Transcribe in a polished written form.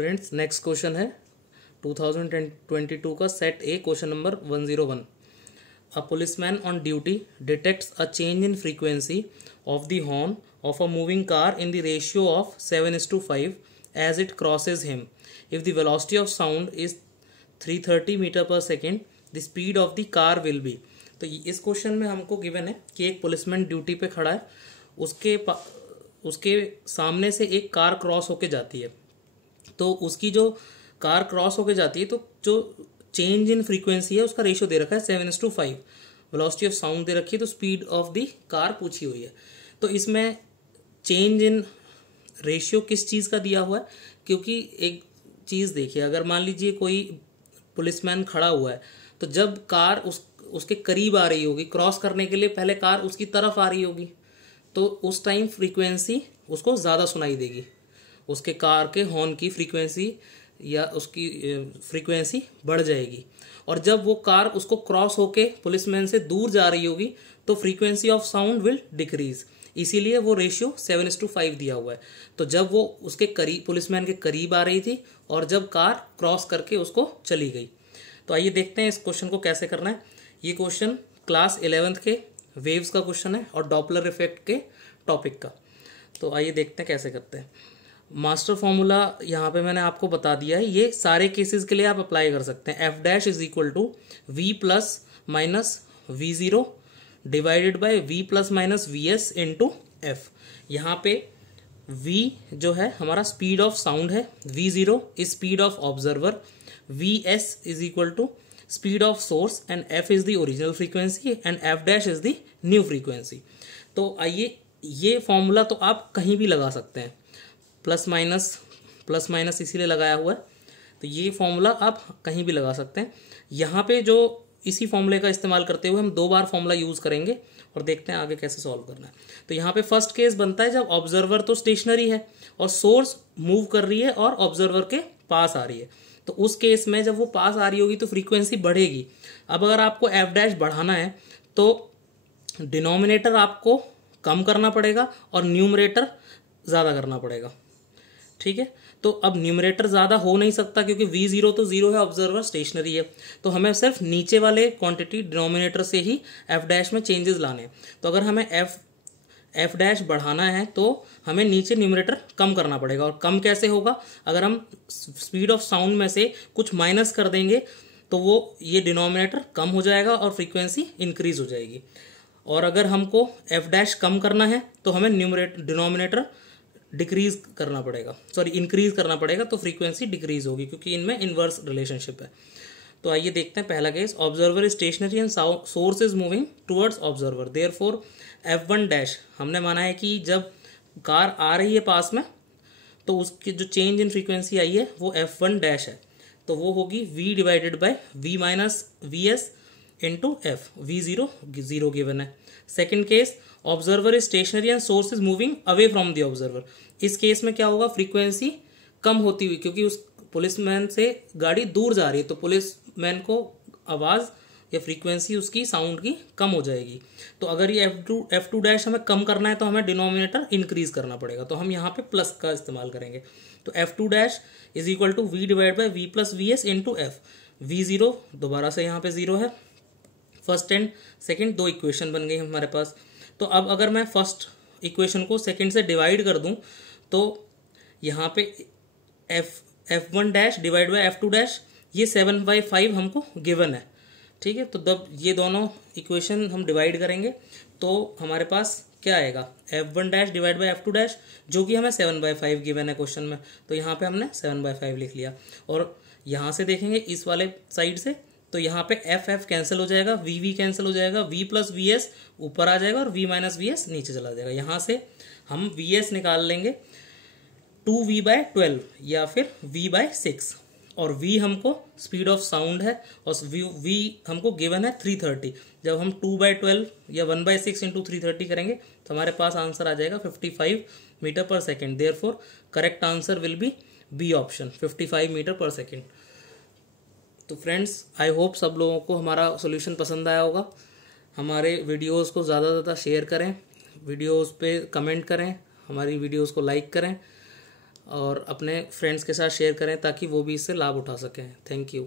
Friends next question है 2022 का set A question number 101। A policeman on duty detects a change in frequency of the horn of a moving car in the ratio of 7:5 as it crosses him. If the velocity of sound is 330 metre per second, the speed of the car will be. तो इस question में हमको given है कि एक policeman duty पे खड़ा है, उसके सामने से एक कार क्रॉस होके जाती है। तो उसकी जो कार क्रॉस होके जाती है तो जो चेंज इन फ्रीक्वेंसी है उसका रेशियो दे रखा है 7:5, वेलोसिटी ऑफ साउंड दे रखी है, तो स्पीड ऑफ द कार पूछी हुई है। तो इसमें चेंज इन रेशियो किस चीज़ का दिया हुआ है, क्योंकि एक चीज़ देखिए, अगर मान लीजिए कोई पुलिसमैन खड़ा हुआ है तो जब कार उसके करीब आ रही होगी, क्रॉस करने के लिए पहले कार उसकी तरफ आ रही होगी, तो उस टाइम फ्रीक्वेंसी उसको ज़्यादा सुनाई देगी, उसके कार के हॉर्न की फ्रीक्वेंसी या उसकी फ्रीक्वेंसी बढ़ जाएगी। और जब वो कार उसको क्रॉस होके पुलिसमैन से दूर जा रही होगी तो frequency of sound will decrease. इसीलिए वो रेशियो 7:5 दिया हुआ है। तो जब वो उसके करीब, पुलिसमैन के करीब आ रही थी और जब कार क्रॉस करके उसको चली गई। तो आइए देखते हैं इस क्वेश्चन को कैसे करना है। ये क्वेश्चन क्लास 11th के वेव्स का क्वेश्चन है और डॉपलर इफेक्ट के टॉपिक का। तो आइए देखते हैं कैसे करते हैं। मास्टर फॉर्मूला यहाँ पे मैंने आपको बता दिया है, ये सारे केसेस के लिए आप अप्लाई कर सकते हैं। F' is equal to V plus minus V0 divided by V plus minus VS into F। यहाँ पे V जो है हमारा स्पीड ऑफ साउंड है, V0 is speed of observer, VS is equal to speed of source and F is the original frequency and F' is the new frequency. तो आइए, ये formula तो आप कहीं भी लगा सकते हैं, प्लस माइनस इसीलिए लगाया हुआ है। तो ये फॉर्मूला आप कहीं भी लगा सकते हैं। यहाँ पे जो इसी फॉर्मूले का इस्तेमाल करते हुए हम 2 बार फॉर्मूला यूज करेंगे और देखते हैं आगे कैसे सॉल्व करना है। तो यहाँ पे फर्स्ट केस बनता है जब ऑब्जर्वर तो स्टेशनरी है और सोर्स मूव कर रही है और ऑब्जर्वर के पास आ रही है। तो उस केस में जब वो पास आ रही होगी तो फ्रीक्वेंसी बढ़ेगी। अब अगर आपको F' बढ़ाना है तो डिनोमिनेटर आपको कम करना पड़ेगा और न्यूमरेटर ज़्यादा करना पड़ेगा। ठीक है, तो अब न्यूमरेटर ज़्यादा हो नहीं सकता क्योंकि V0 तो 0 है, ऑब्जर्वर स्टेशनरी है। तो हमें सिर्फ नीचे वाले क्वांटिटी डिनोमिनेटर से ही F' में चेंजेस लाने हैं। तो अगर हमें F' बढ़ाना है तो हमें नीचे न्यूमरेटर कम करना पड़ेगा। और कम कैसे होगा, अगर हम स्पीड ऑफ साउंड में से कुछ माइनस कर देंगे तो वो ये डिनोमिनेटर कम हो जाएगा और फ्रीक्वेंसी इंक्रीज हो जाएगी। और अगर हमको F' कम करना है तो हमें डिनोमिनेटर इंक्रीज करना पड़ेगा, तो फ्रीक्वेंसी डिक्रीज होगी क्योंकि इनमें इनवर्स रिलेशनशिप है। तो आइए देखते हैं पहला case. Observer is stationary and source is moving towards observer, therefore F1' हमने माना है कि जब कार आ रही है पास में तो उसकी जो चेंज इन फ्रीक्वेंसी आई है वो F1' है। तो वो होगी V divided by V minus VS into F। V0 0 given है। Second case, observer is stationary and source is moving away from the observer. इस केस में क्या होगा, फ्रीक्वेंसी कम होती हुई, क्योंकि उस पुलिसमैन से गाड़ी दूर जा रही है तो पुलिसमैन को आवाज या फ्रीक्वेंसी उसकी साउंड की कम हो जाएगी। तो अगर ये F2' हमें कम करना है तो हमें डिनोमिनेटर इंक्रीज करना पड़ेगा। तो हम यहाँ पे प्लस का इस्तेमाल करेंगे। तो F2' is equal to V divide by V plus VS into F। V0 दोबारा से यहाँ पे 0 है। फर्स्ट एंड सेकेंड 2 इक्वेशन बन गई हमारे पास। तो अब अगर मैं फर्स्ट इक्वेशन को सेकेंड से डिवाइड कर दूं तो यहाँ पे F1' डिवाइड बाई F2' ये 7/5 हमको गिवन है। ठीक है, तो जब ये दोनों इक्वेशन हम डिवाइड करेंगे तो हमारे पास क्या आएगा, F1' डिवाइड बाई F2' जो कि हमें 7/5 गिवन है क्वेश्चन में। तो यहाँ पे हमने 7/5 लिख लिया। और यहाँ से देखेंगे इस वाले साइड से तो यहाँ पे F कैंसिल हो जाएगा, V कैंसिल हो जाएगा, V प्लस VS ऊपर आ जाएगा और V माइनस VS नीचे चला जाएगा। यहाँ से हम VS निकाल लेंगे 2V/12 या फिर V/6। और V हमको स्पीड ऑफ साउंड है और V हमको गिवन है 330। जब हम 2/12 या 1/6 इंटू 330 करेंगे तो हमारे पास आंसर आ जाएगा 55 metre per second. Therefore correct answer will be B option, 55 metre per second. तो फ्रेंड्स, आई होप सब लोगों को हमारा सॉल्यूशन पसंद आया होगा। हमारे वीडियोस को ज़्यादा से ज़्यादा शेयर करें, वीडियोस पे कमेंट करें, हमारी वीडियोस को लाइक करें और अपने फ्रेंड्स के साथ शेयर करें ताकि वो भी इससे लाभ उठा सकें। Thank you.